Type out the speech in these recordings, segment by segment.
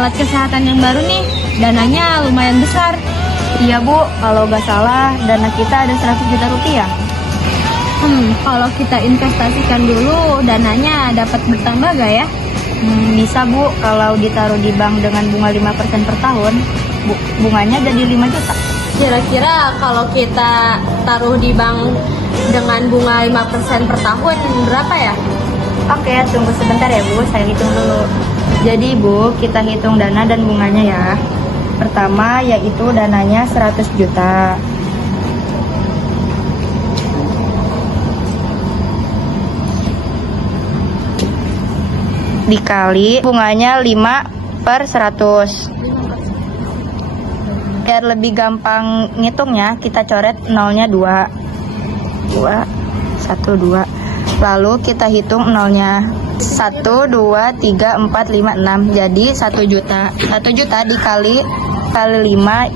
alat kesehatan yang baru nih, dananya lumayan besar. Iya Bu, kalau nggak salah dana kita ada 100 juta rupiah. Kalau kita investasikan dulu, dananya dapat bertambah gak ya? Bisa Bu, kalau ditaruh di bank dengan bunga 5% per tahun, bunganya jadi 5 juta. Kira-kira kalau kita taruh di bank dengan bunga 5% per tahun, berapa ya? Oke, tunggu sebentar ya Bu, saya hitung dulu. Jadi Bu, kita hitung dana dan bunganya ya. Pertama yaitu dananya 100 juta. Dikali bunganya 5/100. Biar lebih gampang ngitungnya, kita coret nolnya 2. 1, 2. Lalu kita hitung nolnya 1, 2, 3, 4, 5, 6. Jadi 1 juta. 1 juta dikali 5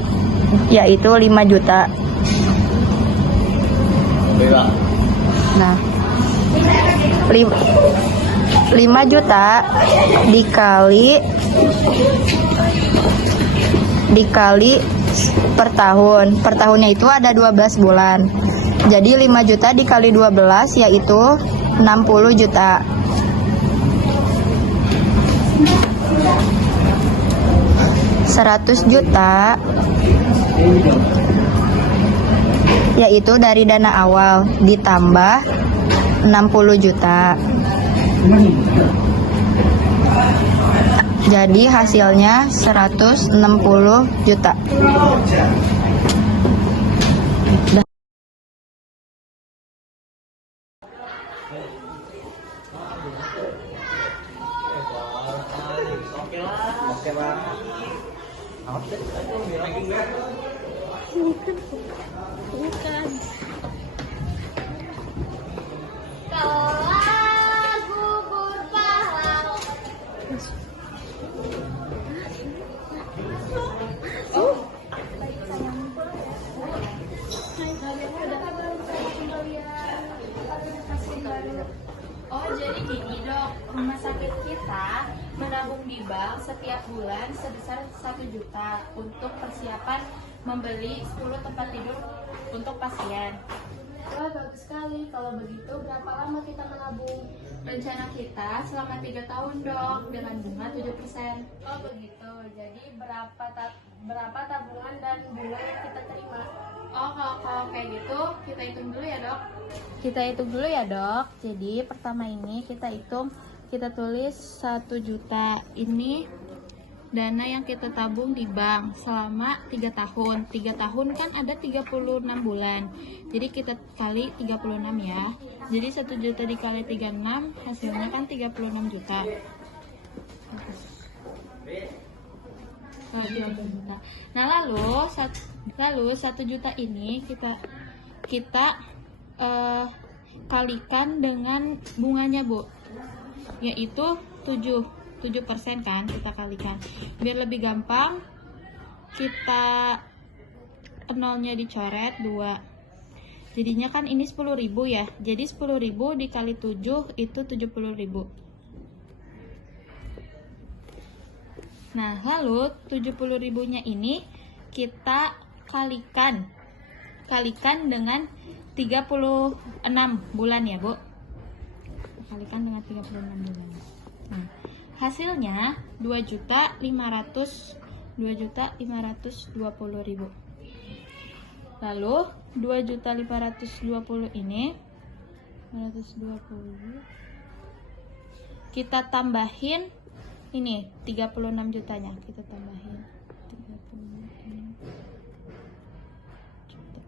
yaitu 5 juta. Nah, 5 juta dikali per tahun. Per tahunnya itu ada 12 bulan. Jadi 5 juta dikali 12 yaitu 60 juta. $100 juta yaitu dari dana awal ditambah 60 juta. Jadi hasilnya 160 juta. Oh, jadi gini Dok, rumah sakit kita menabung di bank setiap bulan sebesar 1 juta untuk persiapan membeli 10 tempat tidur untuk pasien. Wah, bagus sekali. Kalau begitu, berapa lama kita menabung? Rencana kita selama 3 tahun Dok, dengan bunga 7%. Oh begitu, jadi berapa tabungan dan bunga yang kita terima? Oh, kalau kayak gitu, kita hitung dulu ya Dok. Kita hitung dulu ya dok. Jadi pertama ini kita hitung, kita tulis 1 juta. Ini dana yang kita tabung di bank selama 3 tahun. 3 tahun kan ada 36 bulan. Jadi kita kali 36 ya. Jadi 1 juta dikali 36 hasilnya kan 36 juta. Nah lalu 1 juta ini kita kalikan dengan bunganya Bu, yaitu 7% kan, kita kalikan biar lebih gampang. Kita nolnya dicoret 2, jadinya kan ini 10.000 ya, jadi 10.000 dikali 7 itu 70.000. Nah lalu 70.000 nya ini kita kalikan dengan 36 bulan ya Bu, kalikan dengan 36 bulan. Nah, hasilnya 2.520.000. Lalu 2.520 ini 520 kita tambahin ini 36 jutanya, kita tambahin 36 juta.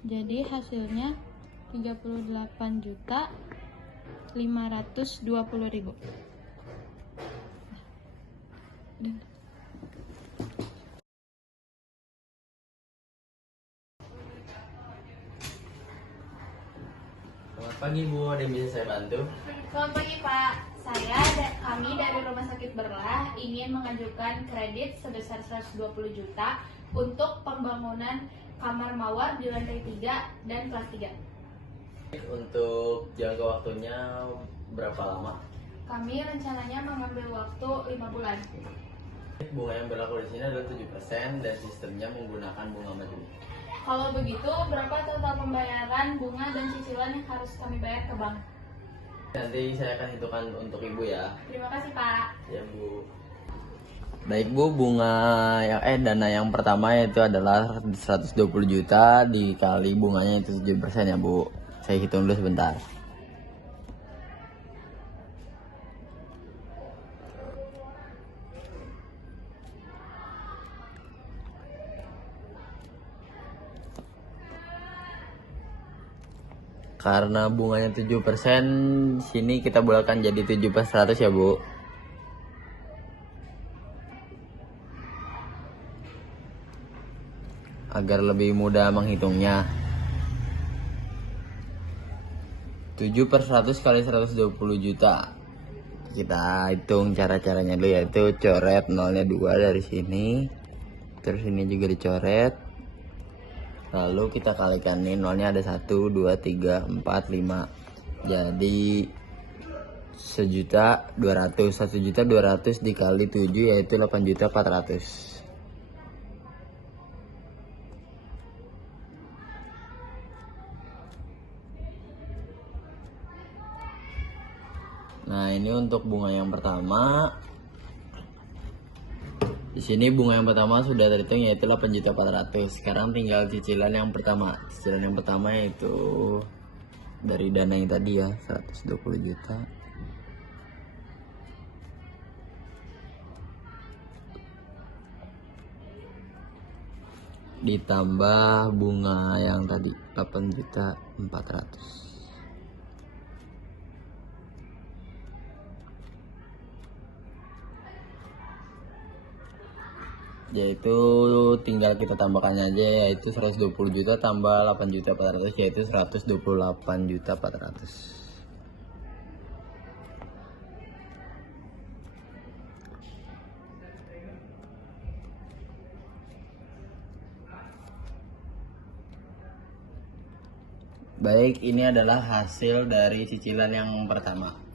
Jadi hasilnya 38.520.000. Selamat pagi Bu, ada yang bisa saya bantu? Selamat pagi Pak, kami dari Rumah Sakit Berlah ingin mengajukan kredit sebesar 120 juta untuk pembangunan kamar mawar di lantai 3 dan kelas 3. Untuk jangka waktunya berapa lama? Kami rencananya mengambil waktu 5 bulan. Bunga yang berlaku di sini adalah 7% dan sistemnya menggunakan bunga madu. Kalau begitu, berapa total pembayaran bunga dan cicilan yang harus kami bayar ke bank? Nanti saya akan hitungkan untuk ibu ya. Terima kasih, Pak. Ya bu. Baik bu, bunga yang dana yang pertama itu adalah 120 juta dikali bunganya itu 7% ya bu. Saya hitung dulu sebentar. Karena bunganya 7%, sini kita bulatkan jadi 7/100 ya bu. Agar lebih mudah menghitungnya. 7/100 kali 120 juta. Kita hitung cara-caranya dulu, yaitu coret nolnya 2 dari sini. Terus ini juga dicoret. Lalu kita kalikan nih, nolnya ada 1, 2, 3, 4, 5. Jadi 1.200.000. 1.200.000 dikali 7 yaitu 8.400.000. Nah, ini untuk bunga yang pertama. Di sini bunga yang pertama sudah terhitung yaitu 8.400.000. Sekarang tinggal cicilan yang pertama. Cicilan yang pertama yaitu dari dana yang tadi ya, 120 juta. Ditambah bunga yang tadi 8.400.000. Yaitu tinggal kita tambahkannya aja, yaitu 120 juta tambah 8.400.000 yaitu 128.400.000. Baik, ini adalah hasil dari cicilan yang pertama.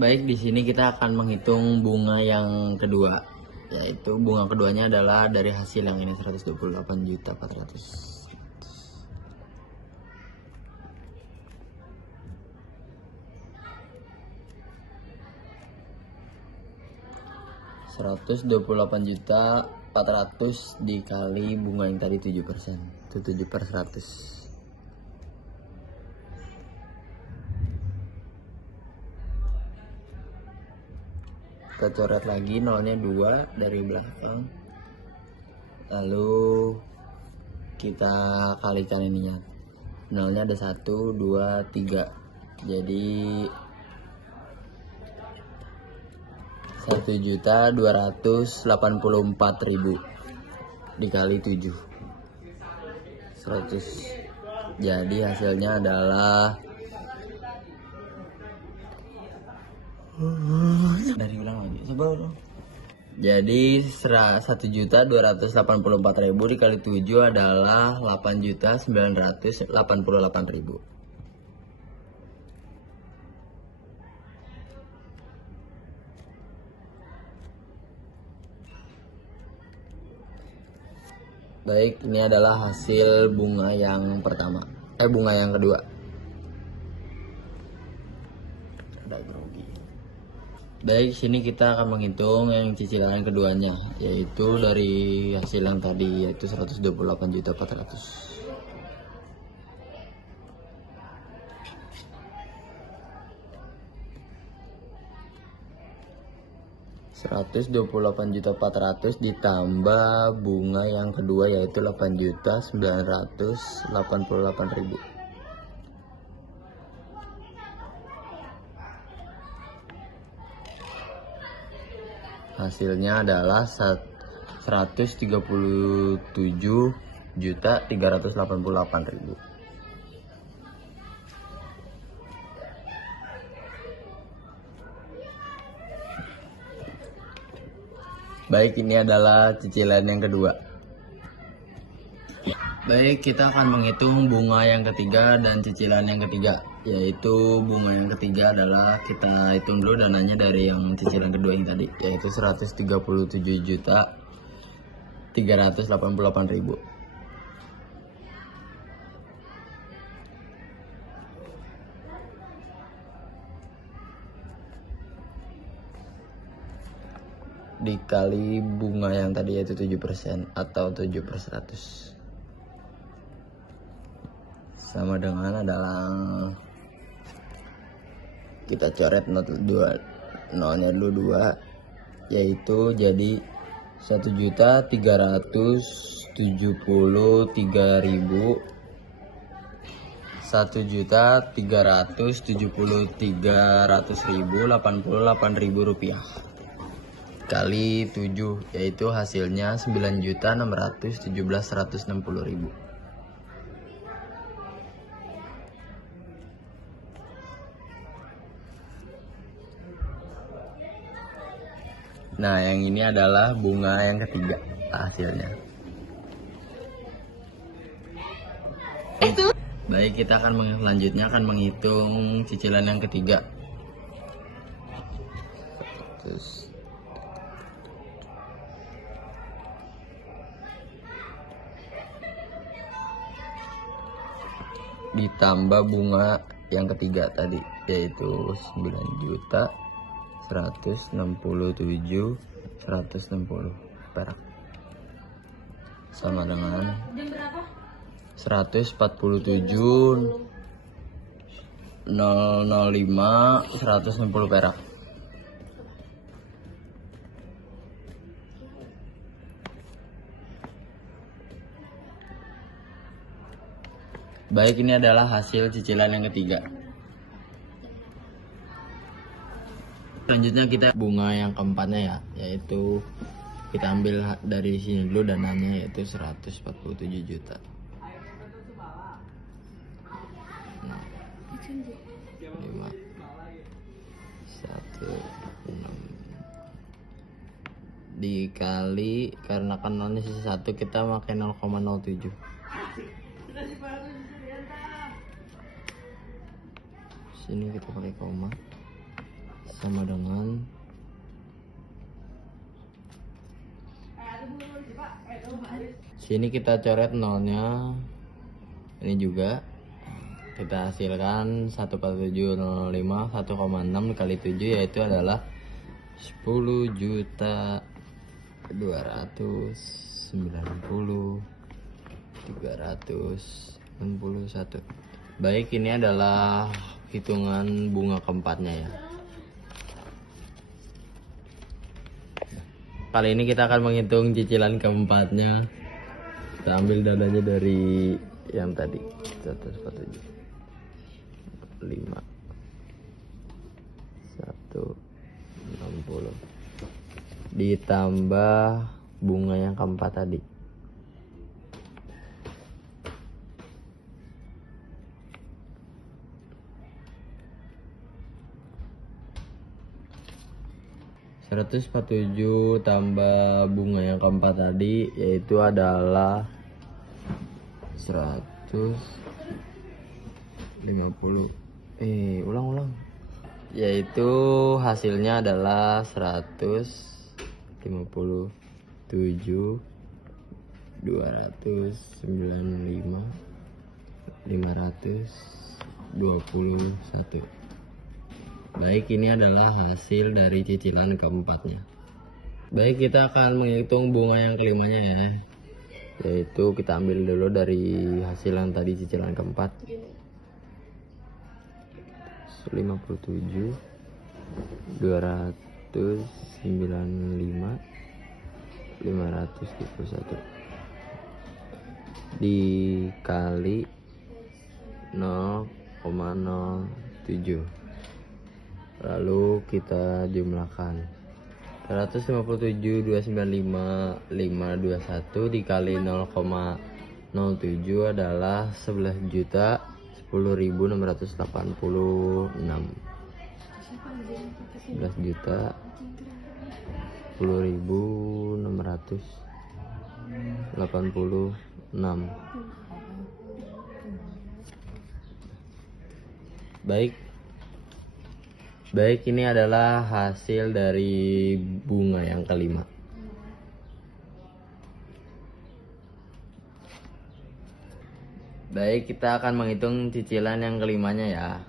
Baik, di sini kita akan menghitung bunga yang kedua, yaitu bunga keduanya adalah dari hasil yang ini 128.400.000. Rp128.400.000 dikali bunga yang tadi 7%, itu 7/100. Kita coret lagi nolnya 2 dari belakang, lalu kita kalikan ininya, nolnya ada 1, 2, 3, jadi 1.284.000 dikali 7, 100. Jadi hasilnya adalah dari ulang lagi. Jadi 1.284.000 dikali 7 adalah 8.988.000. Baik, ini adalah hasil bunga yang pertama. Bunga yang kedua. Ada grogi. Baik, sini kita akan menghitung yang cicilan keduanya, yaitu dari hasil yang tadi, yaitu 128.400.000. Rp128.400.000 ditambah bunga yang kedua yaitu 8.988.000. Hasilnya adalah 137.388.000. Baik, ini adalah cicilan yang kedua. Baik, kita akan menghitung bunga yang ketiga dan cicilan yang ketiga. Yaitu bunga yang ketiga adalah kita hitung dulu dananya dari yang cicilan kedua yang tadi, yaitu 137.388.000. Dikali bunga yang tadi yaitu 7% atau 7/100. Sama dengan adalah kita coret nolnya dulu 2, yaitu jadi 1.373.000, 1.373.000 rupiah kali 7, yaitu hasilnya 9.617.160.000. Nah, yang ini adalah bunga yang ketiga hasilnya. Baik, kita akan selanjutnya akan menghitung cicilan yang ketiga. Terus ditambah bunga yang ketiga tadi, yaitu 9.167.160 perak, sama dengan 147.005.160 perak. Baik, ini adalah hasil cicilan yang ketiga. Selanjutnya kita bunga yang keempatnya ya, yaitu kita ambil dari sini dulu dananya, yaitu 147 juta. Nah, 5 1 6 dikali, karena kan nolnya sisa 1, kita pakai 0,07. Sini kita pakai koma, sama dengan sini kita coret nolnya, ini juga kita hasilkan 14705 1,6 kali 7, yaitu adalah 10.290.361. Baik, ini adalah hitungan bunga keempatnya ya. Kali ini kita akan menghitung cicilan keempatnya. Kita ambil dananya dari yang tadi 147 5 160 ditambah bunga yang keempat tadi. Rp147 tambah bunga yang keempat tadi, yaitu adalah 150. Ulang. Yaitu hasilnya adalah 157.295.521. Baik, ini adalah hasil dari cicilan keempatnya. Baik, kita akan menghitung bunga yang kelimanya ya, yaitu kita ambil dulu dari hasil yang tadi cicilan keempat, 57 295 531 dikali 0,07. Lalu kita jumlahkan 157.295.521 dikali 0,07 adalah 11.10.686. 11.10.686. Baik, ini adalah hasil dari bunga yang kelima. Baik, kita akan menghitung cicilan yang kelimanya ya,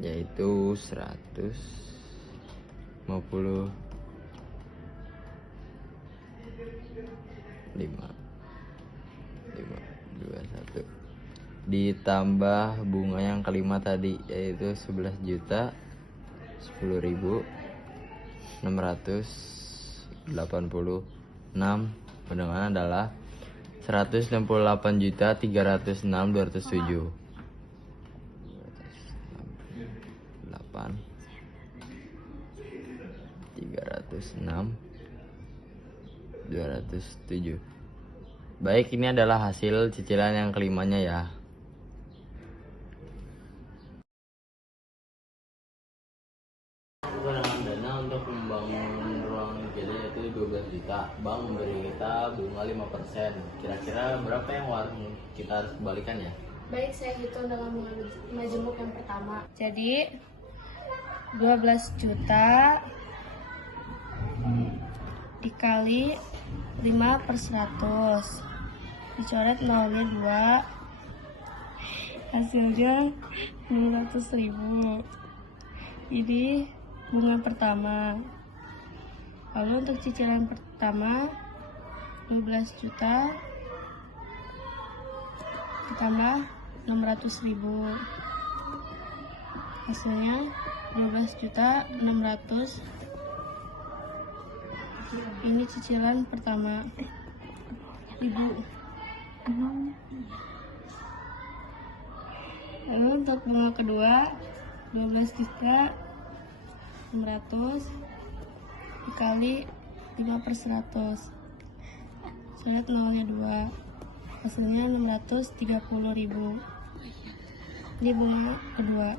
yaitu 150 5 2 1 ditambah bunga yang kelima tadi, yaitu 11.10.686. Pendengaran adalah 168.306.207. 8 306 207. Baik, ini adalah hasil cicilan yang kelimanya ya. Penggunaan dana untuk membangun ruang IGD yaitu 12 juta. Bank memberi kita bunga 5%. Kira-kira berapa yang kita harus kembalikan ya? Baik, saya hitung dengan majemuk yang pertama. Jadi 12 juta dikali 5/100, dicoret nolnya 2, hasilnya 600.000. Ini bunga pertama. Lalu untuk cicilan pertama 12 juta ditambah 600.000, hasilnya 12.600.000. Ini cicilan pertama ibu. Lalu untuk bunga kedua 12.600.000 dikali 5/100, coret nolnya 2, hasilnya 630.000. Ini bunga kedua.